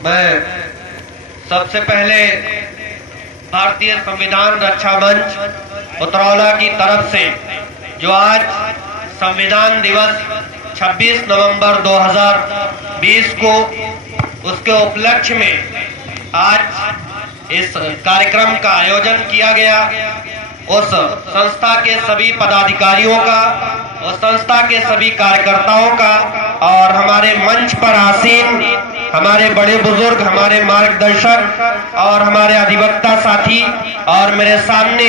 मैं सबसे पहले भारतीय संविधान रक्षा मंच उतरौला की तरफ से जो आज संविधान दिवस 26 नवंबर 2020 को उसके उपलक्ष्य में आज इस कार्यक्रम का आयोजन किया गया, उस संस्था के सभी पदाधिकारियों का, उस संस्था के सभी कार्यकर्ताओं का और हमारे मंच पर आसीन हमारे बड़े बुजुर्ग, हमारे मार्गदर्शक और हमारे अधिवक्ता साथी और मेरे सामने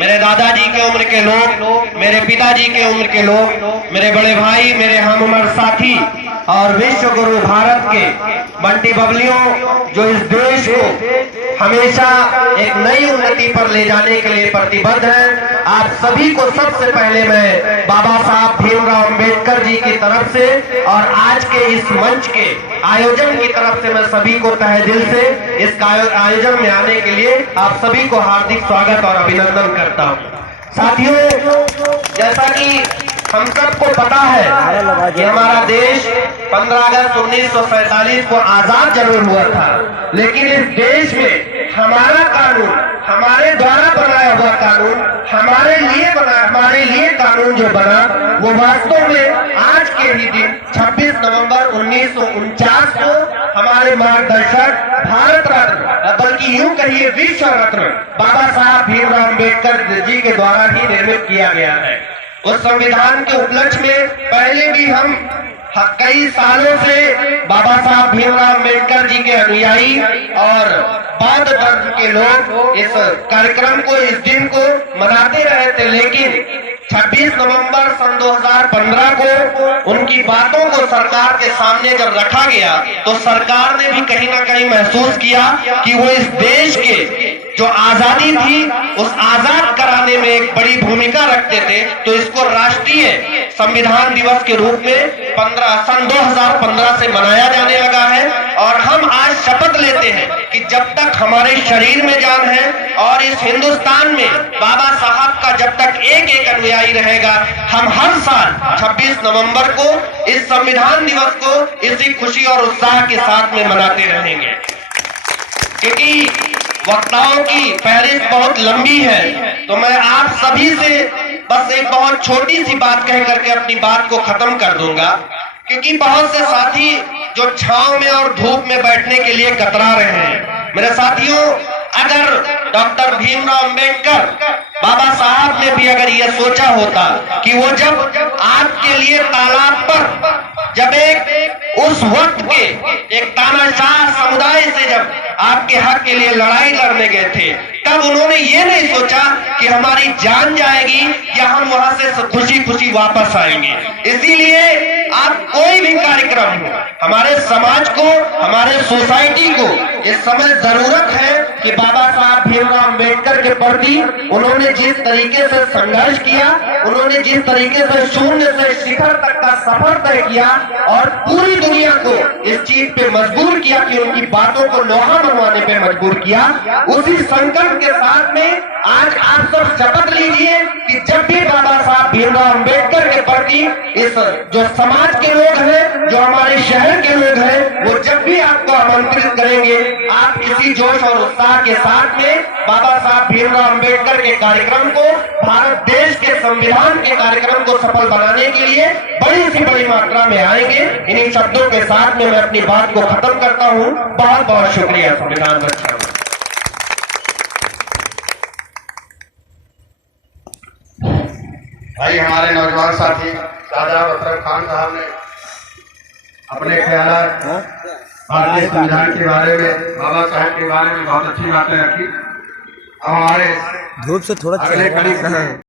मेरे दादाजी के उम्र के लोग, मेरे पिताजी के उम्र के लोग, मेरे बड़े भाई, मेरे हम उम्र साथी और विश्व गुरु भारत के बंटी बबलियों जो इस देश को हमेशा एक नई उन्नति पर ले जाने के लिए प्रतिबद्ध है। आप सभी को सबसे पहले मैं बाबा साहब भीमराव अंबेडकर जी की तरफ से और आज के इस मंच के आयोजन की तरफ से मैं सभी को तहे दिल से इस आयोजन में आने के लिए आप सभी को हार्दिक स्वागत और अभिनंदन करता हूँ। साथियों, जैसा कि हम सबको पता है कि हमारा देश 15 अगस्त 1947 को आजाद जरूर हुआ था, लेकिन इस देश में हमारा कानून, हमारे द्वारा बनाया हुआ कानून, हमारे लिए कानून जो बना वो वास्तव में आज के ही दिन 26 नवंबर 1949 को हमारे मार्गदर्शक भारत रत्न, बल्कि यूं कहिए विश्व रत्न बाबा साहब भीमराव अंबेडकर जी के द्वारा ही निर्मित किया गया है। उस संविधान के उपलक्ष्य में पहले भी हम कई सालों से बाबा साहब भीमराव अंबेडकर जी के अनुयायी और बौद्ध धर्म के लोग इस कार्यक्रम को, इस दिन को मनाते रहे थे, लेकिन 26 नवंबर सन 2015 को उनकी बातों को सरकार के सामने जब रखा गया तो सरकार ने भी कहीं ना कहीं महसूस किया कि वो इस देश के जो आजादी थी उस आजाद कराने में एक बड़ी भूमिका रखते थे, तो इसको राष्ट्रीय संविधान दिवस के रूप में सन 2015 से मनाया जाने लगा है। और हम आज शपथ लेते हैं कि जब तक हमारे शरीर में जान है और इस हिंदुस्तान में बाबा साहब का जब तक एक एक अनुयायी रहेगा, हम हर साल 26 नवंबर को इस संविधान दिवस को इसी खुशी और उत्साह के साथ में मनाते रहेंगे। क्योंकि वक्ताओं की फहरिस्त बहुत लंबी है, तो मैं आप सभी से बस एक बहुत छोटी सी बात कह करके अपनी बात को खत्म कर दूंगा। क्योंकि बहुत से साथी जो छांव में और धूप में बैठने के लिए कतरा रहे हैं, मेरे साथियों, अगर डॉक्टर भीमराव अंबेडकर बाबा साहब ने भी अगर ये सोचा होता कि वो जब आपके लिए तालाब पर जब एक उस वक्त के एक तानाशाह समुदाय से जब आपके हक के लिए लड़ाई लड़ने गए थे, तब उन्होंने ये नहीं सोचा कि हमारी जान जाएगी या हम वहां से खुशी खुशी वापस आएंगे। इसीलिए आप कोई भी कार्यक्रम हो, हमारे समाज को, हमारे सोसाइटी को इस समय जरूरत है कि बाबा साहब भीमराव अंबेडकर के प्रति उन्होंने जिस तरीके से संघर्ष किया, उन्होंने जिस तरीके से शून्य से शिखर तक का सफर तय किया और पूरी दुनिया को इस चीज पे मजबूर किया कि उनकी बातों को लोहा मनवाने पे मजबूर किया, उसी संकल्प के साथ में आज आप सब शपथ लीजिए कि जब भी बाबा साहब भीमराव अंबेडकर के प्रति इस जो समाज के लोग हैं, जो हमारे शहर के लोग हैं, वो जब भी आपको आमंत्रित करेंगे, आप इसी जोश और उत्साह के साथ में बाबा साहब भीमराव अंबेडकर के कार्यक्रम को, भारत देश के संविधान के कार्यक्रम को सफल बनाने के लिए बड़ी सी बड़ी मात्रा में आएंगे। इन्हीं शब्दों के साथ में मैं अपनी बात को खत्म करता हूँ। बहुत बहुत शुक्रिया। संविधान रक्षा भाई, हमारे नौजवान साथी शाहजहां अफजल खान साहब ने अपने ख्यालात भारतीय संविधान के बारे में, बाबा साहब के बारे में बहुत अच्छी बातें रखी। हमारे धूप से थोड़ा अगले कड़ी